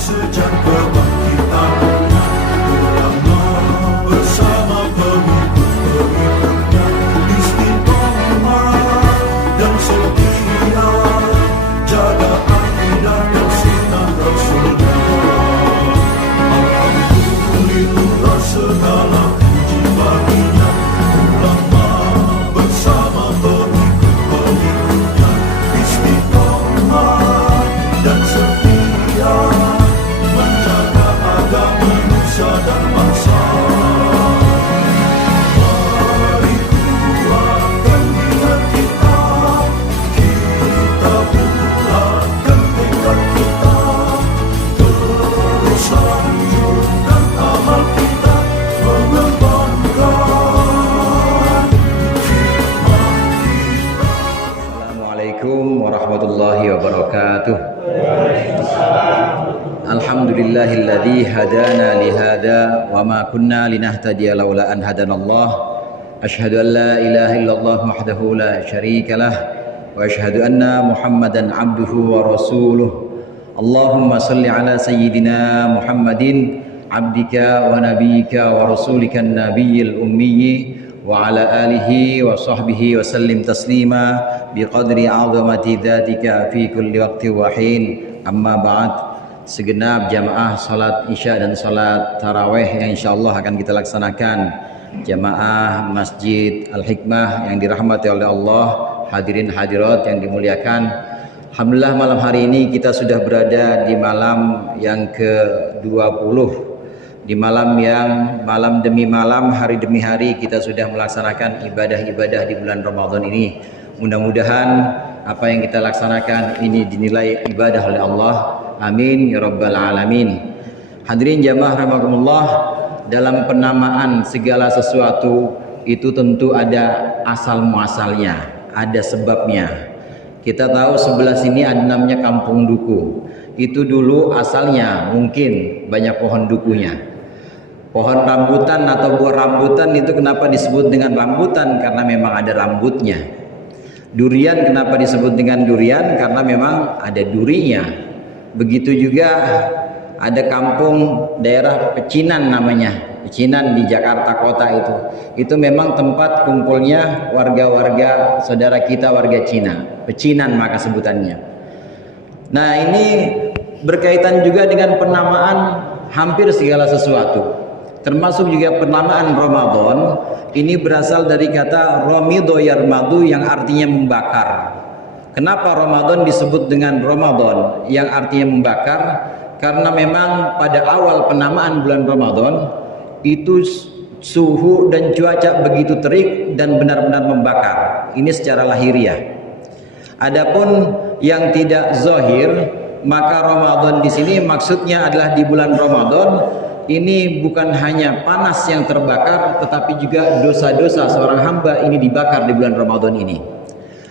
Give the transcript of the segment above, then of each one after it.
sejak kebangkitan ulama bersama pengikut-pengikutnya istiqomah dan setia jaga akidah dan sunnah Rasulullah. Alhamdulillah segala puji baginya ulama bersama pengikut-pengikutnya istiqomah dan setia menjaga agama nusa dan bangsa. Mari kuatkan niat kita, kita bulatkan tekad kita, terus lanjutkan amal kita, mengembangkan hikmah kita. Assalamualaikum warahmatullahi wabarakatuh. Alhamdulillahilladzi hadana lihada wa ma kunna linahtadiya laula an hadanallah. Asyhadu an la ilaha illallah wahdahu la syarikalah wa asyhadu anna Muhammadan abduhu wa rasuluh. Allahumma salli ala sayyidina Muhammadin abdika wa nabiyyika wa rasulika an-nabiyyil ummiyyi wa ala alihi wa sahbihi wa sallim taslima biqadri 'azamati dzatika fi kulli waqti wa hin. Amma ba'd. Segenap jamaah salat isya dan salat tarawih yang insyaallah akan kita laksanakan, jamaah Masjid Al-Hikmah yang dirahmati oleh Allah, hadirin hadirat yang dimuliakan. Alhamdulillah malam hari ini kita sudah berada di malam yang ke-20, di malam yang malam demi malam, hari demi hari kita sudah melaksanakan ibadah-ibadah di bulan Ramadan ini. Mudah-mudahan apa yang kita laksanakan ini dinilai ibadah oleh Allah. Amin ya rabbal alamin. Hadirin jamaah rahimakumullah, dalam penamaan segala sesuatu itu tentu ada asal muasalnya, ada sebabnya. Kita tahu sebelah sini ada namanya Kampung Duku. Itu dulu asalnya mungkin banyak pohon dukunya. Pohon rambutan atau buah rambutan itu kenapa disebut dengan rambutan? Karena memang ada rambutnya. Durian kenapa disebut dengan durian? Karena memang ada durinya. Begitu juga ada kampung daerah Pecinan namanya, Pecinan di Jakarta kota itu. Itu memang tempat kumpulnya warga-warga saudara kita warga Cina. Pecinan maka sebutannya. Nah, ini berkaitan juga dengan penamaan hampir segala sesuatu. Termasuk juga penamaan Ramadan. Ini berasal dari kata Ramido Yarmadu yang artinya membakar. Kenapa Ramadan disebut dengan Ramadan yang artinya membakar? Karena memang pada awal penamaan bulan Ramadan itu suhu dan cuaca begitu terik dan benar-benar membakar. Ini secara lahiriah. Adapun yang tidak zahir, maka Ramadan di sini maksudnya adalah di bulan Ramadan ini bukan hanya panas yang terbakar, tetapi juga dosa-dosa seorang hamba ini dibakar di bulan Ramadan ini.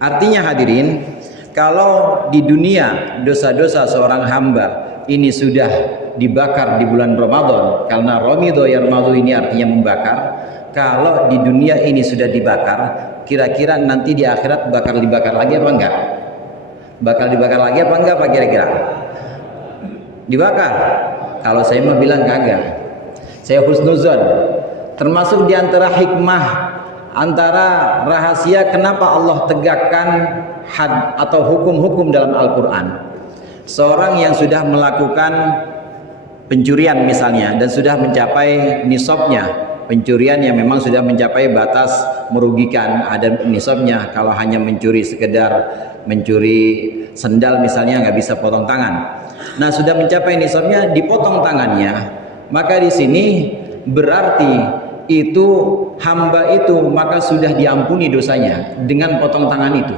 Artinya hadirin, kalau di dunia dosa-dosa seorang hamba ini sudah dibakar di bulan Ramadan, karena Ramido Yarmadu ini artinya membakar. Kalau di dunia ini sudah dibakar, kira-kira nanti di akhirat bakal dibakar lagi apa enggak? Bakal dibakar lagi apa enggak Pak kira-kira? Dibakar? Kalau saya mau bilang kagak. Saya husnuzon. Termasuk di antara hikmah, antara rahasia kenapa Allah tegakkan had atau hukum-hukum dalam Al-Quran. Seorang yang sudah melakukan pencurian misalnya dan sudah mencapai nisabnya, pencurian yang memang sudah mencapai batas merugikan, ada nisabnya. Kalau hanya mencuri sekedar mencuri sendal misalnya nggak bisa potong tangan. Nah, sudah mencapai nisabnya dipotong tangannya, maka di sini berarti itu hamba itu maka sudah diampuni dosanya dengan potong tangan itu.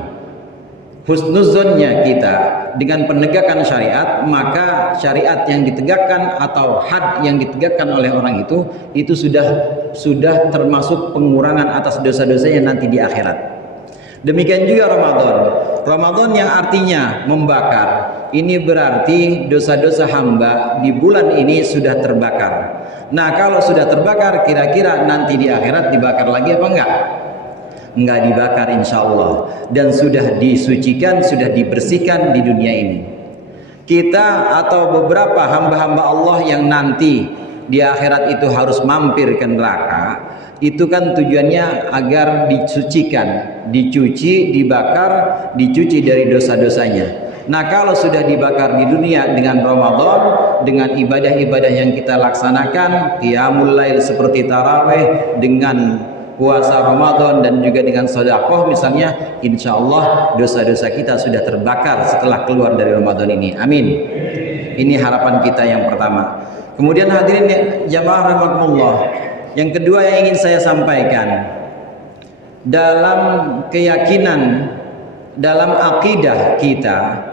Husnuzonnya kita dengan penegakan syariat, maka syariat yang ditegakkan atau had yang ditegakkan oleh orang itu sudah termasuk pengurangan atas dosa-dosanya nanti di akhirat. Demikian juga Ramadan. Ramadan yang artinya membakar, ini berarti dosa-dosa hamba di bulan ini sudah terbakar. Nah, kalau sudah terbakar, kira-kira nanti di akhirat dibakar lagi apa enggak? Enggak dibakar insya Allah. Dan sudah disucikan, sudah dibersihkan di dunia ini. kita atau beberapa hamba-hamba Allah yang nanti di akhirat itu harus mampir ke neraka, itu kan tujuannya agar disucikan, dicuci, dibakar, dicuci dari dosa-dosanya. Nah, kalau sudah dibakar di dunia dengan Ramadan, dengan ibadah-ibadah yang kita laksanakan, qiyamul lail seperti tarawih, dengan puasa Ramadan dan juga dengan sedekah misalnya, insya Allah dosa-dosa kita sudah terbakar setelah keluar dari Ramadan ini. Amin. Ini harapan kita yang pertama. Kemudian hadirin jamaah rahimakumullah, yang kedua yang ingin saya sampaikan, dalam keyakinan, dalam akidah kita,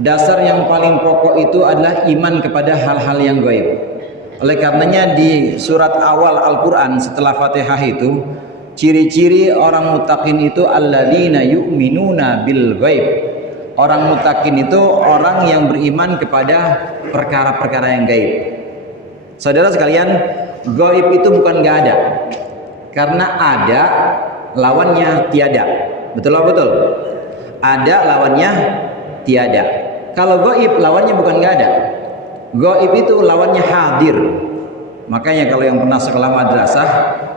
dasar yang paling pokok itu adalah iman kepada hal-hal yang gaib. Oleh karenanya di surat awal Al-Quran setelah Fatihah itu, ciri-ciri orang muttaqin itu alladzina yu'minuna bil ghaib. Orang muttaqin itu orang yang beriman kepada perkara-perkara yang gaib. Saudara sekalian, gaib itu bukan gak ada, karena ada lawannya tiada. Betul lah, betul. Ada lawannya tiada. Kalau gaib lawannya bukan gak ada. Gaib itu lawannya hadir. Makanya kalau yang pernah sekolah madrasah,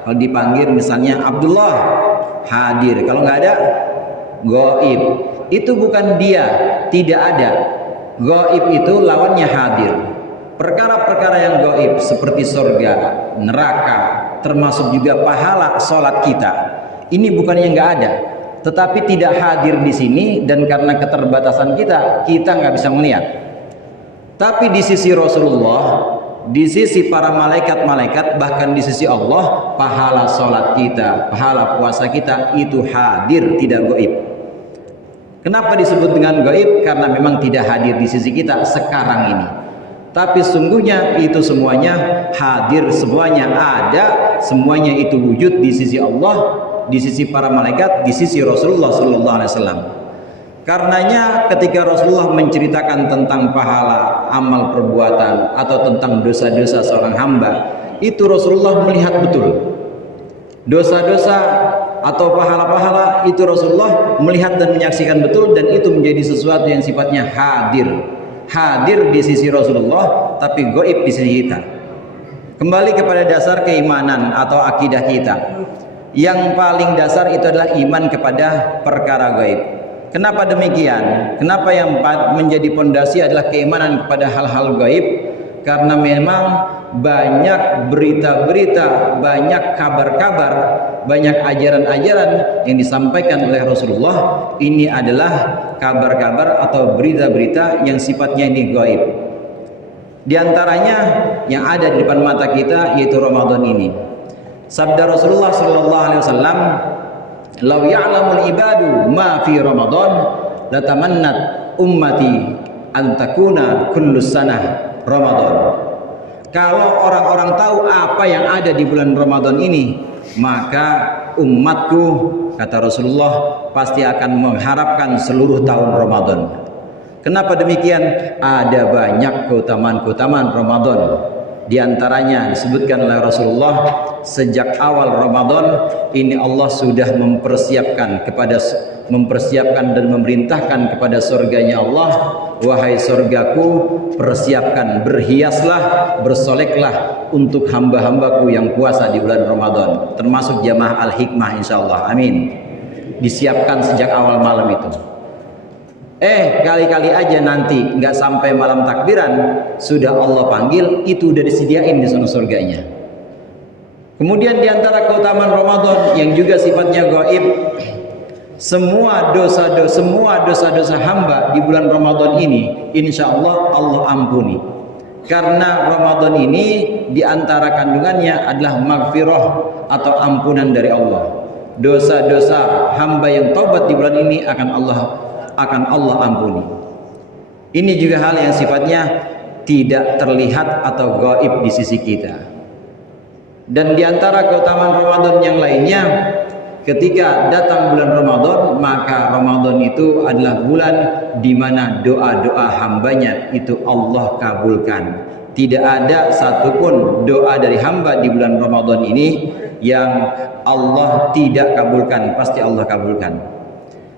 kalau dipanggil misalnya Abdullah, hadir. Kalau nggak ada, gaib. Itu bukan dia, tidak ada. Gaib itu lawannya hadir. Perkara-perkara yang gaib seperti surga, neraka, termasuk juga pahala sholat kita, ini bukan yang nggak ada, tetapi tidak hadir di sini, dan karena keterbatasan kita nggak bisa melihat. Tapi di sisi Rasulullah, di sisi para malaikat-malaikat, bahkan di sisi Allah, pahala sholat kita, pahala puasa kita itu hadir, tidak gaib. Kenapa disebut dengan gaib? Karena memang tidak hadir di sisi kita sekarang ini. Tapi sungguhnya itu semuanya hadir, semuanya ada, semuanya itu wujud di sisi Allah, di sisi para malaikat, di sisi Rasulullah Sallallahu Alaihi Wasallam. Karenanya ketika Rasulullah menceritakan tentang pahala amal perbuatan atau tentang dosa-dosa seorang hamba, itu Rasulullah melihat betul dosa-dosa atau pahala-pahala, itu Rasulullah melihat dan menyaksikan betul, dan itu menjadi sesuatu yang sifatnya hadir di sisi Rasulullah, tapi gaib di sisi kita. Kembali kepada dasar keimanan atau akidah kita, yang paling dasar itu adalah iman kepada perkara gaib. Kenapa demikian? Kenapa yang menjadi pondasi adalah keimanan kepada hal-hal gaib? Karena memang banyak berita-berita, banyak kabar-kabar, banyak ajaran-ajaran yang disampaikan oleh Rasulullah. Ini adalah kabar-kabar atau berita-berita yang sifatnya ini gaib. Di antaranya yang ada di depan mata kita yaitu Ramadan ini. Sabda Rasulullah sallallahu alaihi wasallam, "Lau ya'lamul ibadu ma fi Ramadan latamannat ummati an takuna kullu sanah Ramadan." Kalau orang-orang tahu apa yang ada di bulan Ramadan ini, maka umatku, kata Rasulullah, pasti akan mengharapkan seluruh tahun Ramadan. Kenapa demikian? Ada banyak keutamaan-keutamaan Ramadan. Di antaranya disebutkan oleh Rasulullah, sejak awal Ramadan ini Allah sudah mempersiapkan dan memerintahkan kepada surganya Allah, wahai surgaku, persiapkan, berhiaslah, bersoleklah untuk hamba-hambaku yang puasa di bulan Ramadan, termasuk jamaah Al-Hikmah insyaallah. Amin. Disiapkan sejak awal malam itu. Kali-kali aja nanti nggak sampai malam takbiran sudah Allah panggil, itu udah disediain di sana surganya. Kemudian di antara keutamaan Ramadan yang juga sifatnya gaib, semua dosa-dosa hamba di bulan Ramadan ini insya Allah Allah ampuni. Karena Ramadan ini di antara kandungannya adalah maghfirah atau ampunan dari Allah. Dosa-dosa hamba yang taubat di bulan ini akan Allah ampuni. Ini juga hal yang sifatnya tidak terlihat atau gaib di sisi kita. Dan di antara keutamaan Ramadan yang lainnya, ketika datang bulan Ramadan, maka Ramadan itu adalah bulan di mana doa-doa hambanya itu Allah kabulkan. Tidak ada satupun doa dari hamba di bulan Ramadan ini yang Allah tidak kabulkan, pasti Allah kabulkan.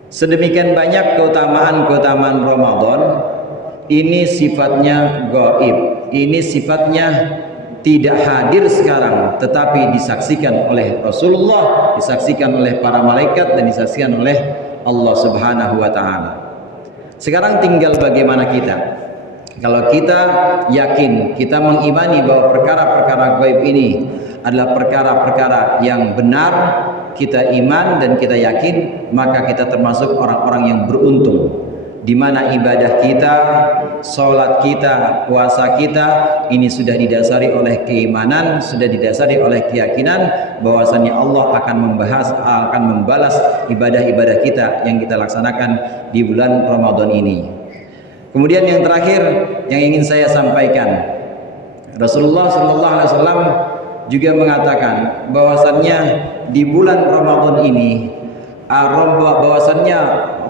Sedemikian banyak keutamaan-keutamaan Ramadan ini sifatnya gaib, ini sifatnya tidak hadir sekarang, tetapi disaksikan oleh Rasulullah, disaksikan oleh para malaikat, dan disaksikan oleh Allah Subhanahu wa Ta'ala. Sekarang tinggal bagaimana kita. Kalau kita yakin, kita mengimani bahwa perkara-perkara gaib ini adalah perkara-perkara yang benar, kita iman dan kita yakin, maka kita termasuk orang-orang yang beruntung, di mana ibadah kita, sholat kita, puasa kita ini sudah didasari oleh keimanan, sudah didasari oleh keyakinan bahwasannya Allah akan membalas ibadah-ibadah kita yang kita laksanakan di bulan Ramadan ini. Kemudian yang terakhir yang ingin saya sampaikan, Rasulullah Sallallahu Alaihi Wasallam juga mengatakan bahwasannya di bulan Ramadan ini, bahwasannya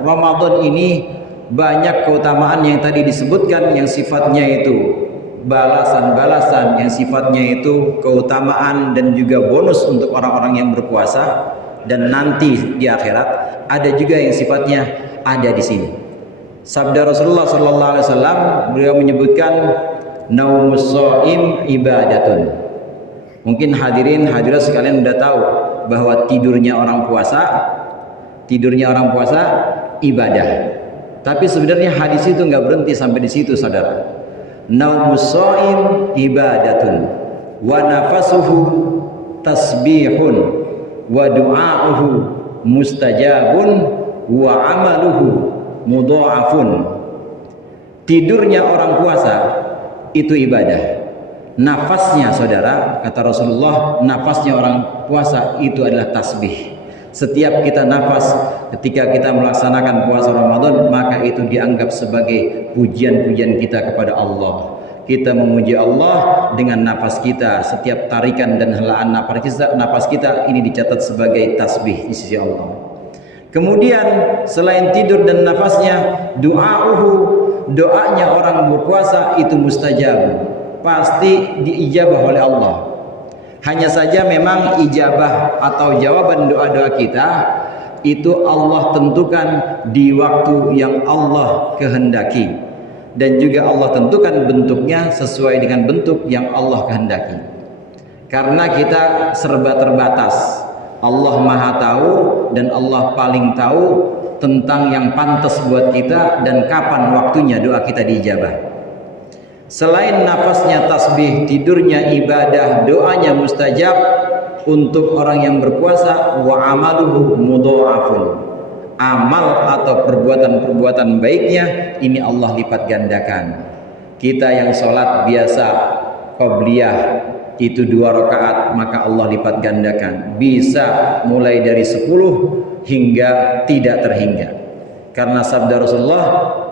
Ramadan ini banyak keutamaan yang tadi disebutkan, yang sifatnya itu balasan-balasan, yang sifatnya itu keutamaan dan juga bonus untuk orang-orang yang berpuasa, dan nanti di akhirat ada juga yang sifatnya ada di sini. Sabda Rasulullah Sallallahu Alaihi Wasallam, beliau menyebutkan naumus shaim ibadatun. Mungkin hadirin hadirat sekalian sudah tahu bahwa tidurnya orang puasa ibadah. Tapi sebenarnya hadis itu nggak berhenti sampai di situ, saudara. Naumus shaim ibadatun wa nafasuhu tasbihun wa du'auhu mustajabun wa amaluhu mudha'afun. Tidurnya orang puasa itu ibadah. Nafasnya, saudara, kata Rasulullah, nafasnya orang puasa itu adalah tasbih. Setiap kita nafas ketika kita melaksanakan puasa Ramadan, maka itu dianggap sebagai pujian-pujian kita kepada Allah. Kita memuji Allah dengan nafas kita. Setiap tarikan dan helaan nafas kita ini dicatat sebagai tasbih di sisi Allah. Kemudian selain tidur dan nafasnya, doanya orang berpuasa itu mustajab, pasti diijabah oleh Allah. Hanya saja memang ijabah atau jawaban doa-doa kita itu Allah tentukan di waktu yang Allah kehendaki, dan juga Allah tentukan bentuknya sesuai dengan bentuk yang Allah kehendaki. Karena kita serba terbatas, Allah Maha Tahu dan Allah paling tahu tentang yang pantas buat kita dan kapan waktunya doa kita diijabah. Selain nafasnya tasbih, tidurnya ibadah, doanya mustajab untuk orang yang berpuasa, wa amaluhu mudha'afun. Amal atau perbuatan-perbuatan baiknya ini Allah lipat gandakan. Kita yang sholat biasa qabliyah itu 2 rakaat, maka Allah lipat gandakan, bisa mulai dari 10 hingga tidak terhingga. Karena sabda Rasulullah,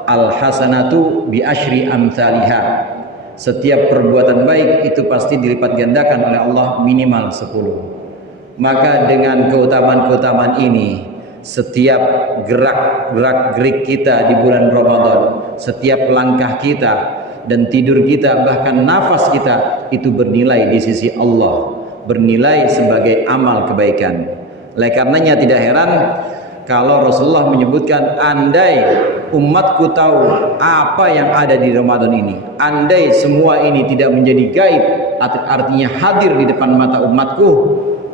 al hasanatu bi asyri amsalihha. Setiap perbuatan baik itu pasti dilipat gandakan oleh Allah minimal 10. Maka dengan keutamaan-keutamaan ini, setiap gerak-gerik kita di bulan Ramadan, setiap langkah kita dan tidur kita, bahkan nafas kita itu bernilai di sisi Allah, bernilai sebagai amal kebaikan. Oleh karenanya tidak heran kalau Rasulullah menyebutkan, andai umatku tahu apa yang ada di Ramadan ini, andai semua ini tidak menjadi gaib, artinya hadir di depan mata umatku,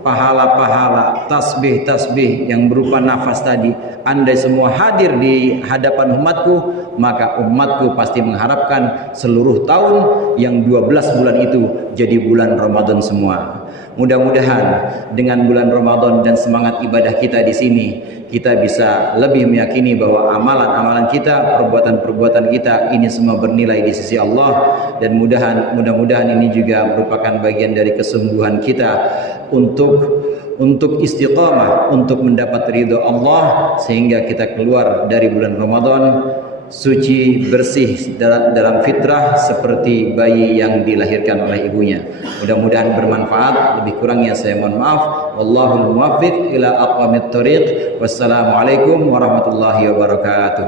pahala-pahala, tasbih-tasbih yang berupa nafas tadi, andai semua hadir di hadapan umatku, maka umatku pasti mengharapkan seluruh tahun yang 12 bulan itu jadi bulan Ramadan semua. Mudah-mudahan dengan bulan Ramadan dan semangat ibadah kita di sini, kita bisa lebih meyakini bahwa amalan-amalan kita, perbuatan-perbuatan kita ini semua bernilai di sisi Allah, dan mudah-mudahan ini juga merupakan bagian dari kesungguhan kita untuk istiqamah, untuk mendapat ridho Allah, sehingga kita keluar dari bulan Ramadan suci, bersih dalam fitrah seperti bayi yang dilahirkan oleh ibunya. Mudah-mudahan bermanfaat. Lebih kurangnya saya mohon maaf. Wallahul muwaffiq ila aqwamit thoriq. Wassalamualaikum warahmatullahi wabarakatuh.